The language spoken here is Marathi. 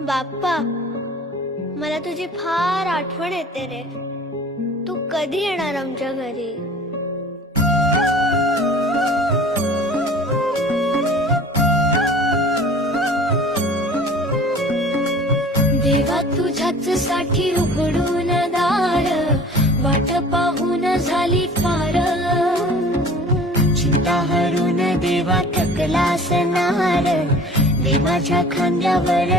बाप्पा, मला तुझी फार आठवण येते रे. तू कधी येणार आमच्या घरी? देवा तुझ्याच साठी उघडून दार, वाट पाहून झाली फार. चिंता हरून देवा थकला असणार, दे माझ्या खांद्यावर